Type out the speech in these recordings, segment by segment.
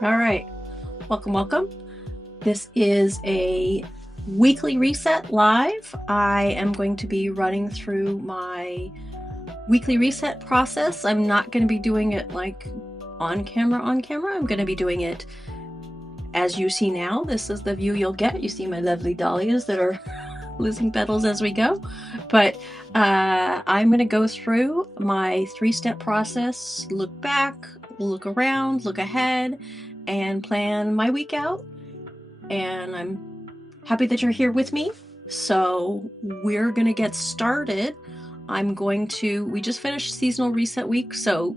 All right, welcome. This is a weekly reset live. I am going to be running through my weekly reset process. I'm not going to be doing it like on camera. I'm going to be doing it as you see now. This is the view you'll get. You see my lovely dahlias that are losing petals as we go. But I'm going to go through my 3-step process, look back, look around, look ahead, and plan my week out. And I'm happy that you're here with me. So we're going to get started. We just finished seasonal reset week, so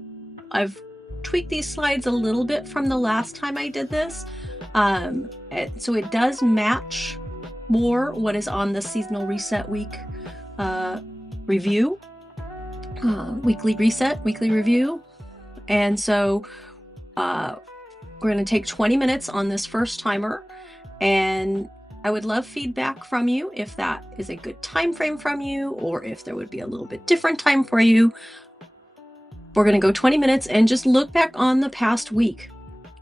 I've tweaked these slides a little bit from the last time I did this. So it does match more what is on the seasonal reset week review, weekly reset, weekly review. And so we're going to take 20 minutes on this first timer, and I would love feedback from you if that is a good time frame from you, or if there would be a little bit different time for you. We're going to go 20 minutes and just look back on the past week.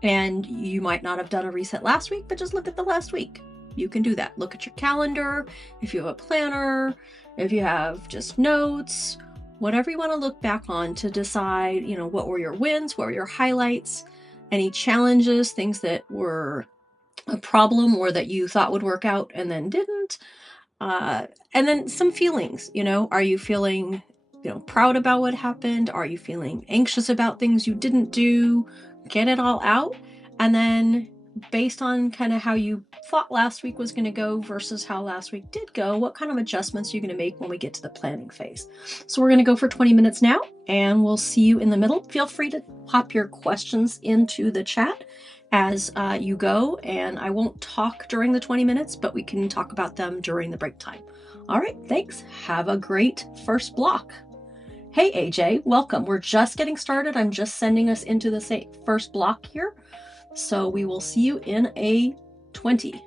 And you might not have done a reset last week, but just look at the last week. You can do that. Look at your calendar, if you have a planner, if you have just notes, whatever you want to look back on to decide, what were your wins, what were your highlights, any challenges, things that were a problem or that you thought would work out and then didn't. And then some feelings, are you feeling, proud about what happened? Are you feeling anxious about things you didn't do? Get it all out. And then based on kind of how you thought last week was going to go versus how last week did go, what kind of adjustments are you going to make when we get to the planning phase? So we're going to go for 20 minutes now, and we'll see you in the middle. Feel free to pop your questions into the chat as you go, and I won't talk during the 20 minutes, but we can talk about them during the break time. All right, thanks. Have a great first block. Hey, AJ, welcome. We're just getting started. I'm just sending us into the first block here. So we will see you in a 20.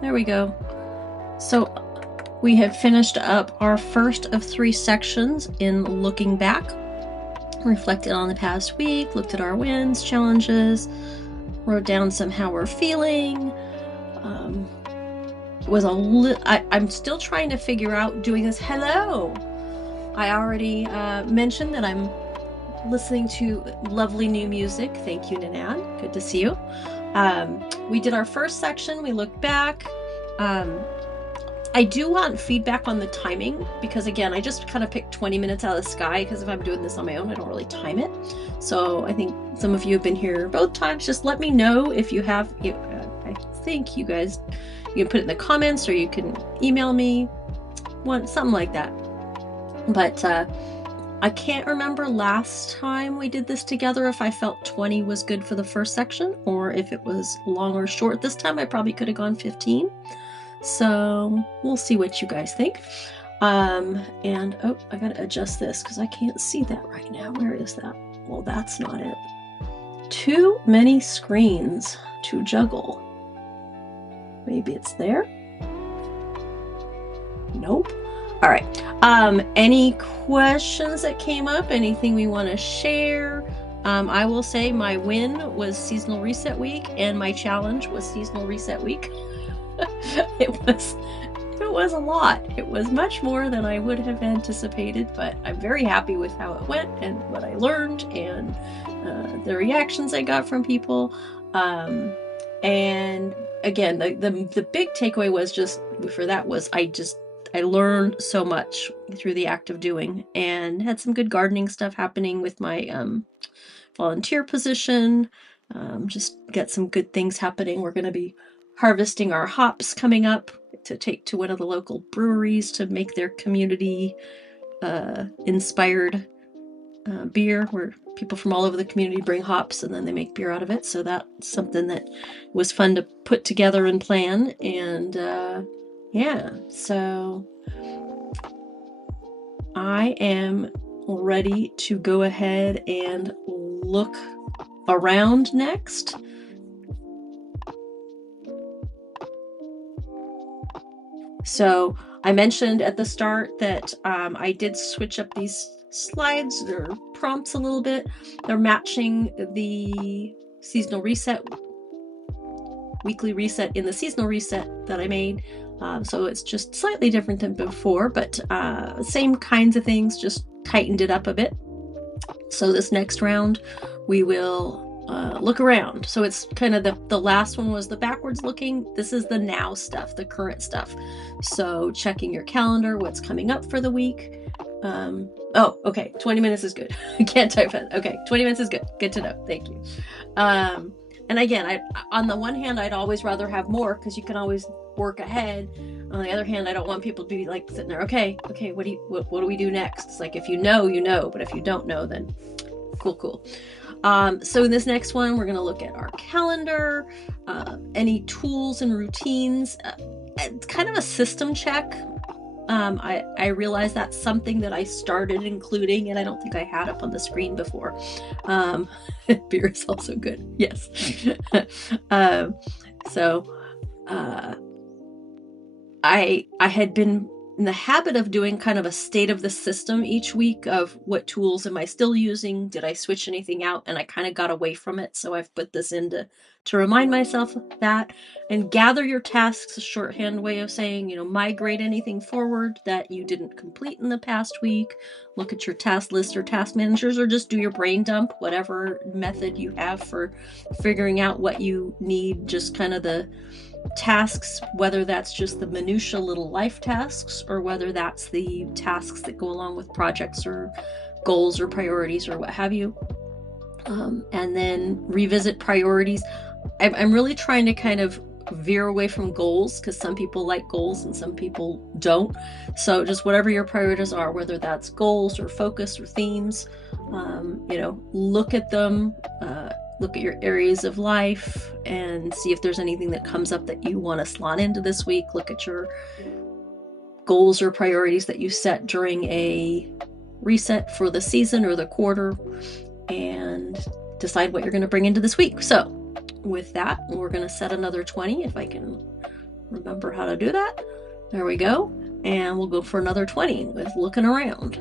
There we go. So we have finished up our first of 3 sections in looking back, reflected on the past week, looked at our wins, challenges, wrote down some how we're feeling. I'm still trying to figure out doing this. Hello! I already mentioned that I'm listening to lovely new music. Thank you, Nanan. Good to see you. We did our first section. We looked back. I do want feedback on the timing because, again, I just kind of picked 20 minutes out of the sky because if I'm doing this on my own, I don't really time it. So I think some of you have been here both times. Just let me know if you have. I think you guys, you can put it in the comments or you can email me, something like that. But I can't remember last time we did this together if I felt 20 was good for the first section or if it was long or short. This time I probably could have gone 15. So we'll see what you guys think. And oh, I gotta adjust this because I can't see that right now. Where is that? Well, that's not it. Too many screens to juggle. Maybe it's there. Nope. All right. Any questions that came up? Anything we want to share? I will say my win was Seasonal Reset Week and my challenge was Seasonal Reset Week. It was a lot. It was much more than I would have anticipated, but I'm very happy with how it went and what I learned and the reactions I got from people. And again, the big takeaway was just for that was I learned so much through the act of doing, and had some good gardening stuff happening with my volunteer position. Just got some good things happening. We're going to be harvesting our hops coming up to take to one of the local breweries to make their community inspired beer, where people from all over the community bring hops and then they make beer out of it. So that's something that was fun to put together and plan. And yeah, so I am ready to go ahead and look around next. So I mentioned at the start that I did switch up these slides or prompts a little bit. They're matching the seasonal reset, weekly reset in the seasonal reset that I made. So it's just slightly different than before, but same kinds of things, just tightened it up a bit. So this next round, we will look around. So it's kind of the last one was the backwards looking. This is the now stuff, the current stuff. So checking your calendar, what's coming up for the week. Oh, okay. 20 minutes is good. I can't type it. Okay. 20 minutes is good. Good to know. Thank you. And again, on the one hand, I'd always rather have more because you can always work ahead. On the other hand, I don't want people to be like sitting there, okay, what do we do next? It's like, if you know, you know, but if you don't know, then cool. So in this next one, we're going to look at our calendar, any tools and routines. It's kind of a system check. I realize that's something that I started including, and I don't think I had up on the screen before. Beer is also good. Yes. I had been in the habit of doing kind of a state of the system each week of what tools am I still using? Did I switch anything out? And I kind of got away from it. So I've put this in to remind myself of that. And gather your tasks, a shorthand way of saying, migrate anything forward that you didn't complete in the past week. Look at your task list or task managers, or just do your brain dump, whatever method you have for figuring out what you need, just kind of the tasks, whether that's just the minutia little life tasks or whether that's the tasks that go along with projects or goals or priorities or what have you. And then revisit priorities. I'm really trying to kind of veer away from goals because some people like goals and some people don't. So just whatever your priorities are, whether that's goals or focus or themes, look at them, look at your areas of life and see if there's anything that comes up that you want to slot into this week. Look at your goals or priorities that you set during a reset for the season or the quarter and decide what you're going to bring into this week. So with that, we're going to set another 20 if I can remember how to do that. There we go. And we'll go for another 20 with looking around.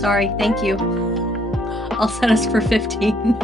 Sorry, thank you. I'll set us for 15.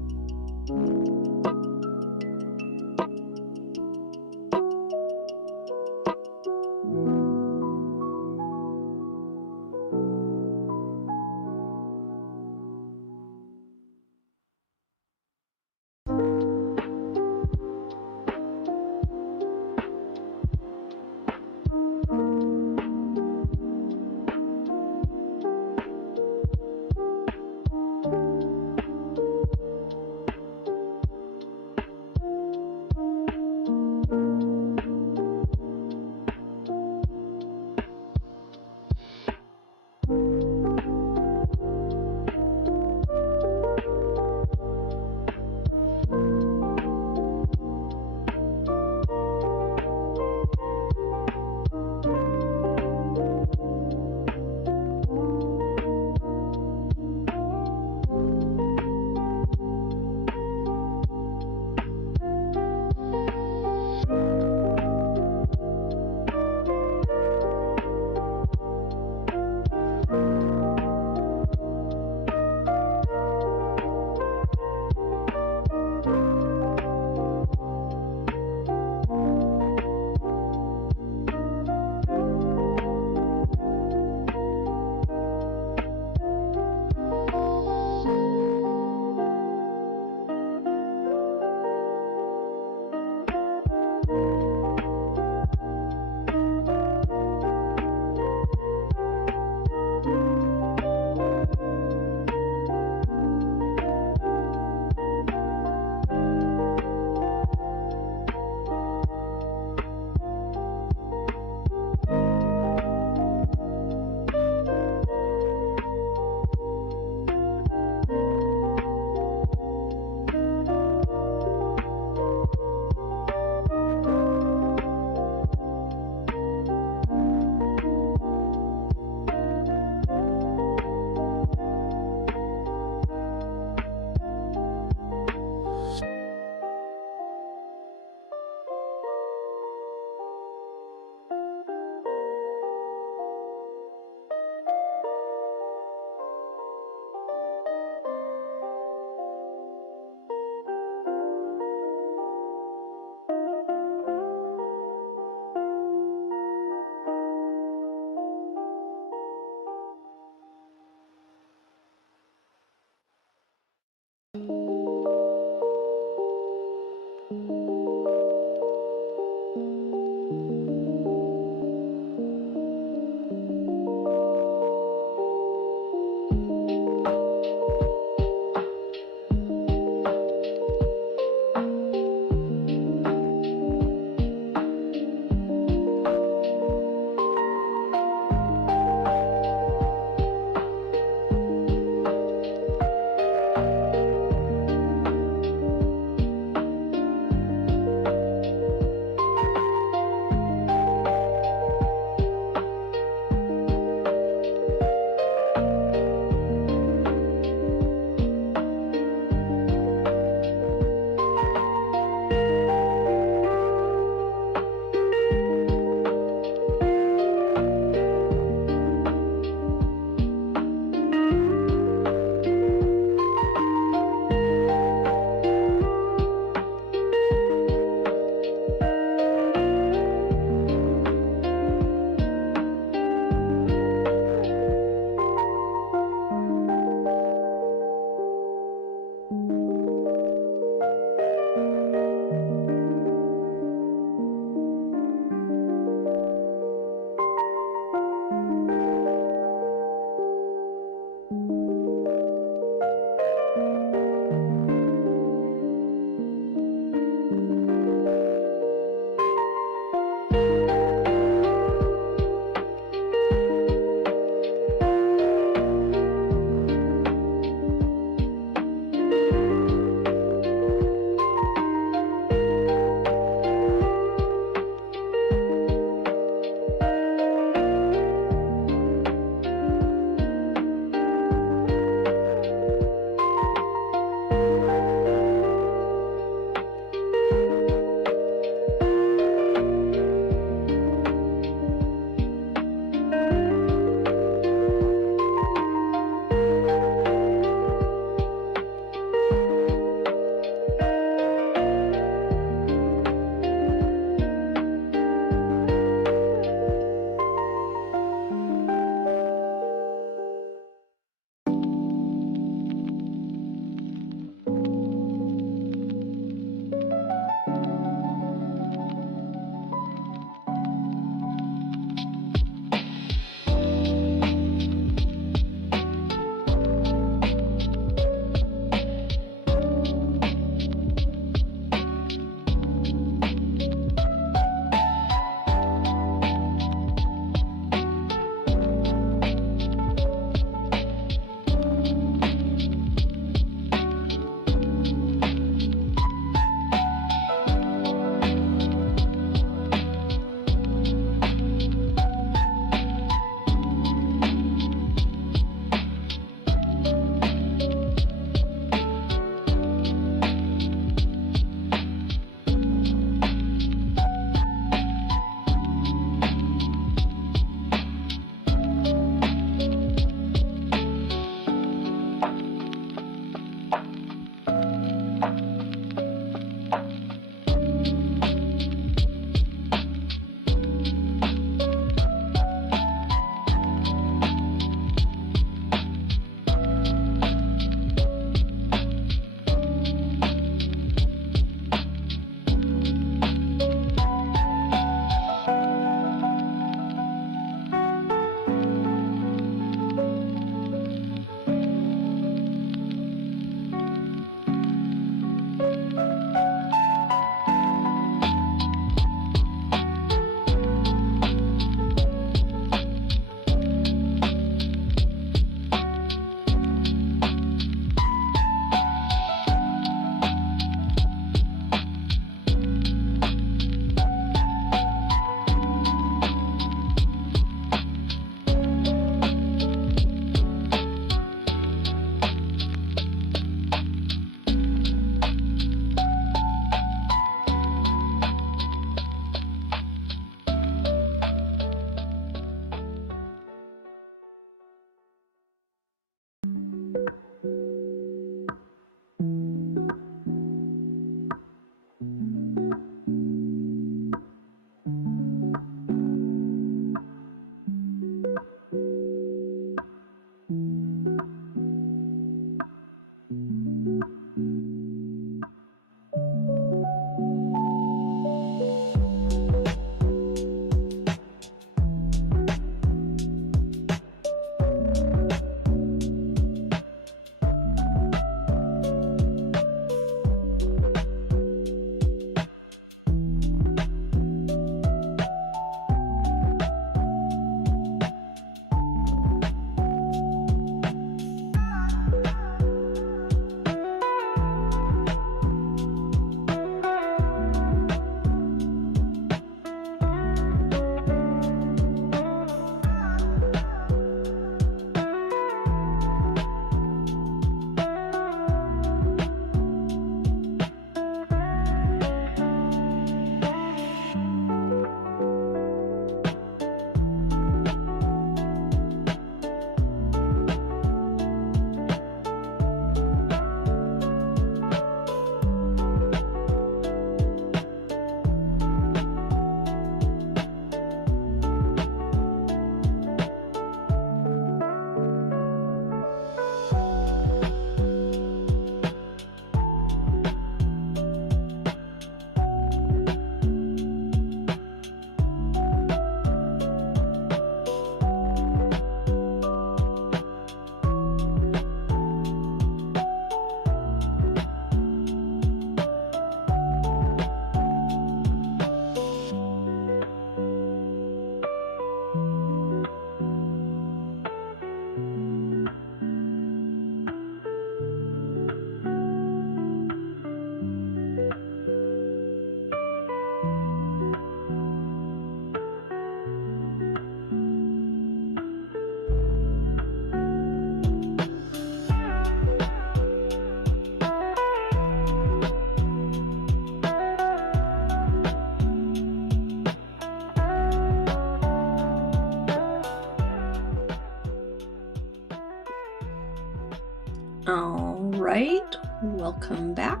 right, welcome back.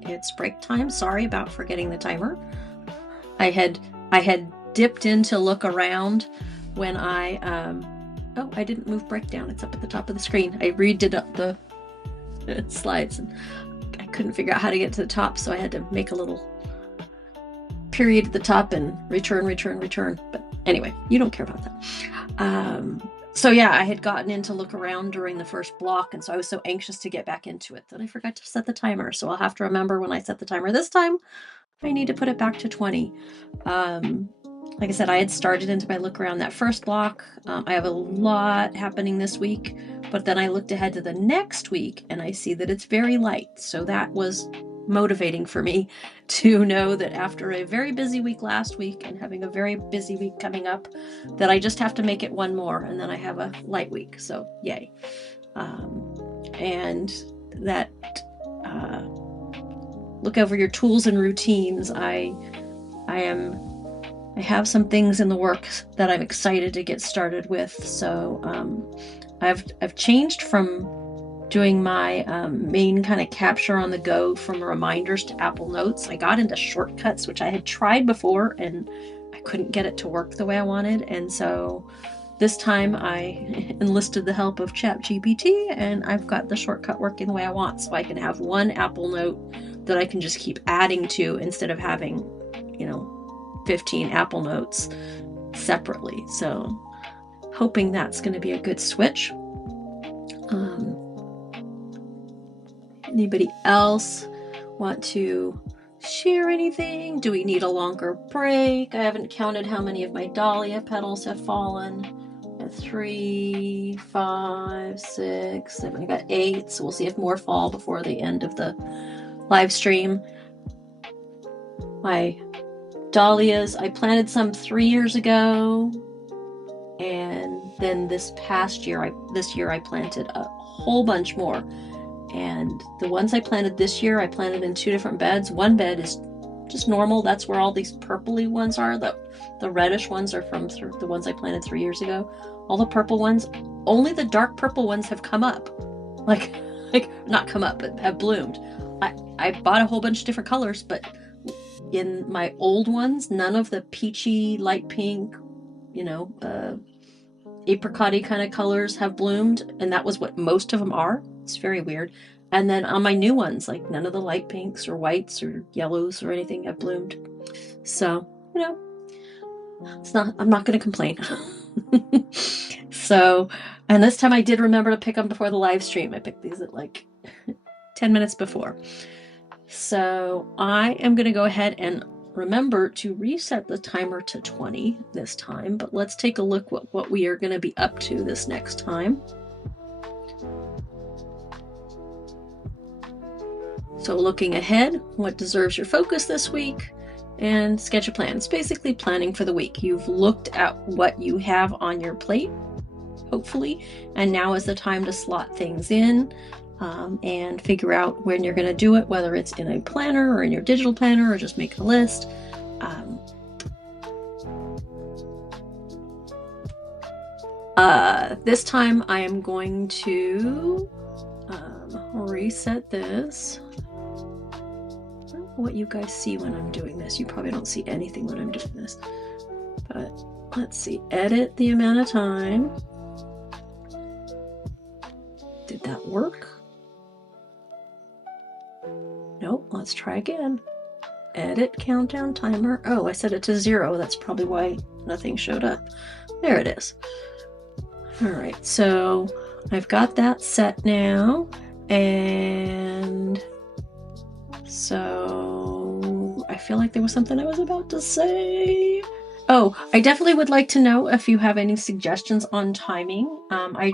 It's break time. Sorry about forgetting the timer. I had dipped in to look around when I oh, I didn't move breakdown. It's up at the top of the screen. I redid up the slides and I couldn't figure out how to get to the top, so I had to make a little period at the top and return. But anyway, you don't care about that. So yeah, I had gotten in to look around during the first block, and so I was so anxious to get back into it that I forgot to set the timer. So I'll have to remember when I set the timer this time, I need to put it back to 20. Like I said, I had started into my look around that first block. I have a lot happening this week, but then I looked ahead to the next week and I see that it's very light. So that was motivating for me to know that after a very busy week last week and having a very busy week coming up, that I just have to make it one more and then I have a light week. So yay. And that look over your tools and routines. I have some things in the works that I'm excited to get started with. So I've changed from doing my main kind of capture on the go from reminders to Apple Notes. I got into shortcuts, which I had tried before and I couldn't get it to work the way I wanted. And so this time I enlisted the help of ChatGPT and I've got the shortcut working the way I want. So I can have one Apple Note that I can just keep adding to instead of having, 15 Apple Notes separately. So hoping that's going to be a good switch. Anybody else want to share anything? Do we need a longer break? I haven't counted how many of my dahlia petals have fallen. 3, 5, 6, 7. I got 8. So we'll see if more fall before the end of the live stream. My dahlias, I planted some 3 years ago, and then this year I planted a whole bunch more. And the ones I planted this year, I planted in 2 different beds. One bed is just normal. That's where all these purpley ones are. The reddish ones are from the ones I planted 3 years ago. All the purple ones, only the dark purple ones have come up. Like not come up, but have bloomed. I bought a whole bunch of different colors, but in my old ones, none of the peachy, light pink, apricot-y kind of colors have bloomed, and that was what most of them are. It's very weird. And then on my new ones, like none of the light pinks or whites or yellows or anything have bloomed. So, I'm not going to complain. So, and this time I did remember to pick them before the live stream. I picked these at like 10 minutes before. So I am going to go ahead and remember to reset the timer to 20 this time, but let's take a look what we are going to be up to this next time. So looking ahead, what deserves your focus this week, and sketch a plan. It's basically planning for the week. You've looked at what you have on your plate, hopefully, and now is the time to slot things in. And figure out when you're going to do it, whether it's in a planner or in your digital planner or just make a list. This time I am going to reset this. I don't know what you guys see when I'm doing this. You probably don't see anything when I'm doing this. But let's see. Edit the amount of time. Did that work? Nope, let's try again. Edit countdown timer. Oh, I set it to 0. That's probably why nothing showed up. There it is. All right, so I've got that set now. And so I feel like there was something I was about to say. Oh, I definitely would like to know if you have any suggestions on timing. I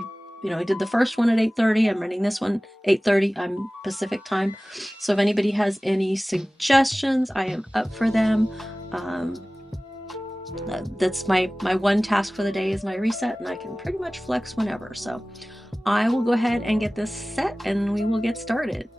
did the first one at 8:30. I'm running this one 8:30. I'm Pacific time. So if anybody has any suggestions, I am up for them. That's my one task for the day is my reset, and I can pretty much flex whenever. So I will go ahead and get this set, and we will get started.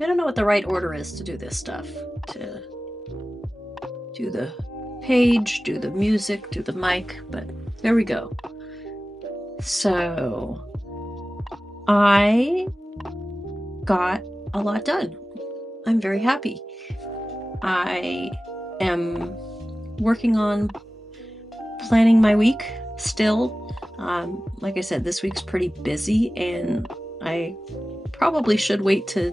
I don't know what the right order is to do this stuff. To do the page, do the music, do the mic, but there we go. So I got a lot done. I'm very happy. I am working on planning my week still. Like I said, this week's pretty busy, and I probably should wait to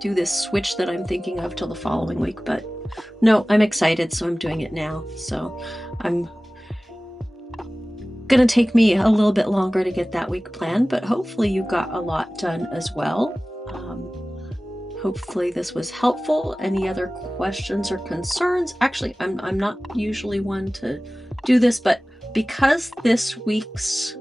do this switch that I'm thinking of till the following week, but no, I'm excited, so I'm doing it now. So I'm gonna take me a little bit longer to get that week planned, but hopefully you got a lot done as well. hopefully this was helpful. Any other questions or concerns? Actually, I'm not usually one to do this, but because this week's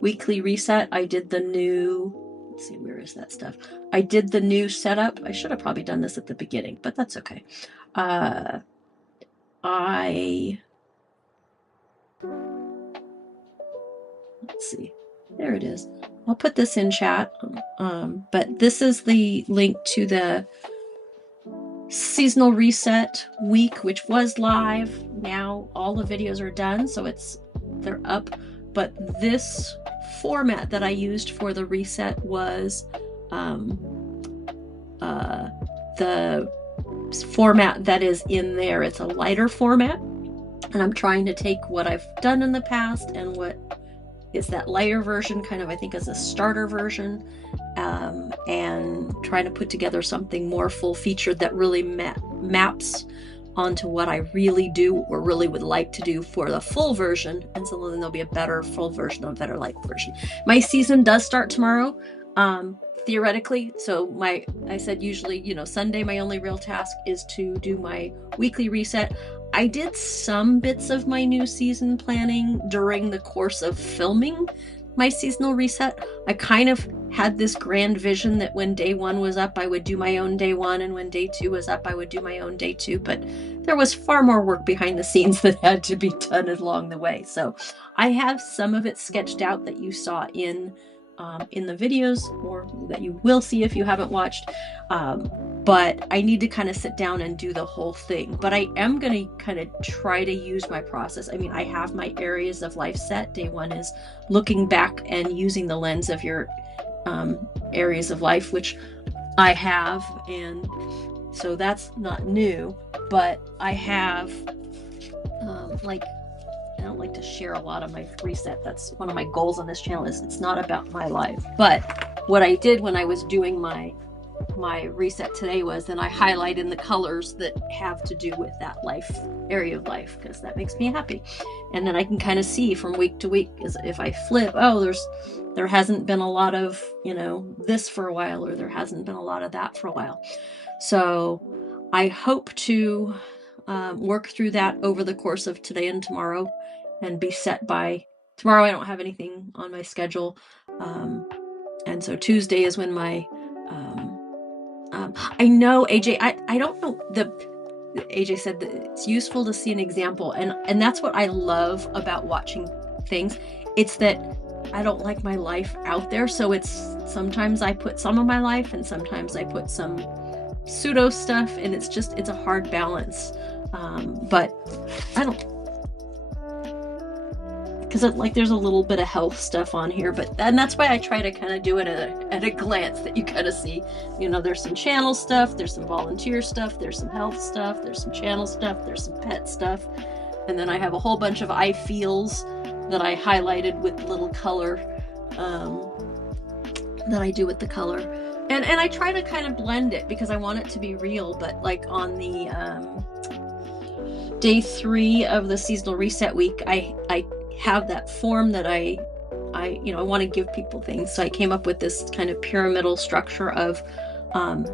weekly reset, I did the new, let's see, where is that stuff? I did the new setup. I should have probably done this at the beginning, but that's okay. Let's see, there it is. I'll put this in chat, but this is the link to the seasonal reset week, which was live. Now all the videos are done, so they're up. But this format that I used for the reset was the format that is in there. It's a lighter format, and I'm trying to take what I've done in the past and what is that lighter version, kind of, I think, as a starter version, and trying to put together something more full-featured that really maps onto what I really do or really would like to do for the full version. And so then there'll be a better full version, a better light version. My season does start tomorrow, theoretically. So I said usually, Sunday, my only real task is to do my weekly reset. I did some bits of my new season planning during the course of filming my seasonal reset. I kind of had this grand vision that when day 1 was up, I would do my own day 1, and when day 2 was up, I would do my own day 2. But there was far more work behind the scenes that had to be done along the way. So I have some of it sketched out that you saw in the videos, or that you will see if you haven't watched. But I need to kind of sit down and do the whole thing. But I am going to kind of try to use my process. I mean, I have my areas of life set. Day 1 is looking back and using the lens of your areas of life, which I have. And so that's not new, but I have I don't like to share a lot of my reset. That's one of my goals on this channel, is it's not about my life. But what I did when I was doing my reset today was then I highlight in the colors that have to do with that area of life, because that makes me happy. And then I can kind of see from week to week, as if I flip, there hasn't been a lot of, this for a while, or there hasn't been a lot of that for a while. So I hope to work through that over the course of today and tomorrow, and be set by tomorrow. I don't have anything on my schedule, and so Tuesday is when my I know AJ, I don't know, AJ said that it's useful to see an example, and that's what I love about watching things. It's that I don't like my life out there, so it's sometimes I put some of my life and sometimes I put some pseudo stuff, and it's a hard balance. But I don't, because there's a little bit of health stuff on here, and that's why I try to kind of do it at a glance, that you kind of see, there's some channel stuff, there's some volunteer stuff, there's some health stuff, there's some channel stuff, there's some pet stuff, and then I have a whole bunch of I feels that I highlighted with little color, that I do with the color, and I try to kind of blend it because I want it to be real. But like on the day 3 of the seasonal reset week, I have that form that I want to give people things. So I came up with this kind of pyramidal structure of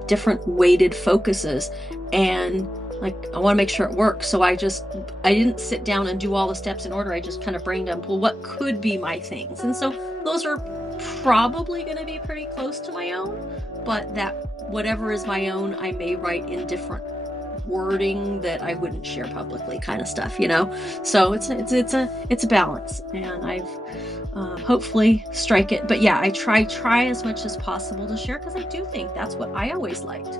different weighted focuses, and I want to make sure it works. So I didn't sit down and do all the steps in order. I just kind of brain dumped, well, what could be my things? And so those are probably going to be pretty close to my own, but that whatever is my own, I may write in different wording that I wouldn't share publicly, kind of stuff, So it's a balance, and I've hopefully strike it. But yeah, I try as much as possible to share, because I do think that's what I always liked.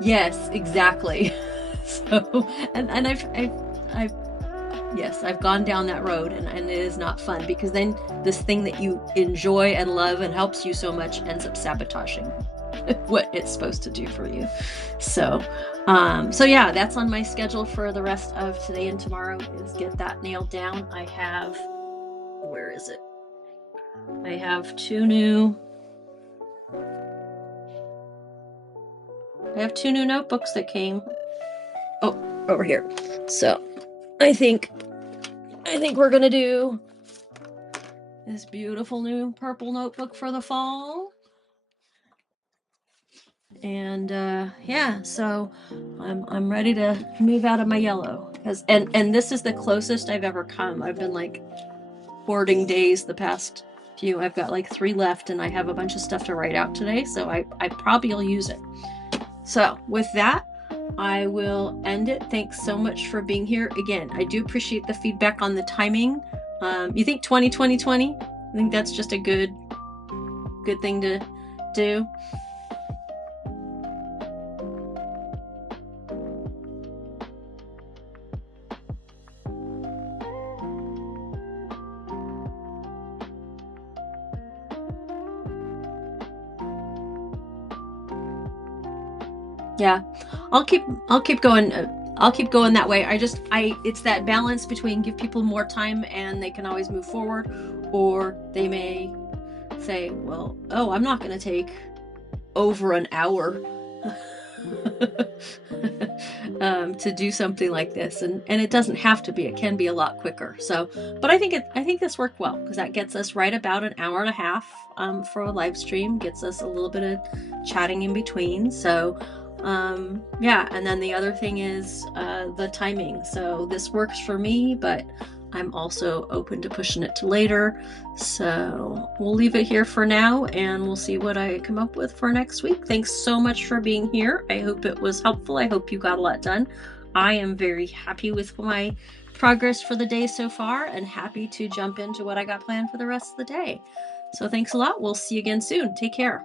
Yes, exactly. So and I've gone down that road, and it is not fun, because then this thing that you enjoy and love and helps you so much ends up sabotaging what it's supposed to do for you. So yeah, that's on my schedule for the rest of today and tomorrow, is get that nailed down. I have, where is it? I have two new notebooks that came. Oh, over here. So I think we're gonna do this beautiful new purple notebook for the fall. And yeah, so I'm ready to move out of my yellow, and this is the closest I've ever come. I've been like hoarding days the past few. I've got like 3 left, and I have a bunch of stuff to write out today, so I probably will use it. So with that, I will end it. Thanks so much for being here. Again, I do appreciate the feedback on the timing. You think 2020? I think that's just a good thing to do. Yeah, I'll keep going. I'll keep going that way. It's that balance between give people more time and they can always move forward, or they may say, well, oh, I'm not going to take over an hour to do something like this, and it doesn't have to be. It can be a lot quicker. So, but I think this worked well, because that gets us right about an hour and a half for a live stream. Gets us a little bit of chatting in between. So yeah, and then the other thing is the timing. So this works for me, but I'm also open to pushing it to later. So we'll leave it here for now, and we'll see what I come up with for next week. Thanks so much for being here. I hope it was helpful. I hope you got a lot done. I am very happy with my progress for the day so far, and happy to jump into what I got planned for the rest of the day. So thanks a lot. We'll see you again soon. Take care.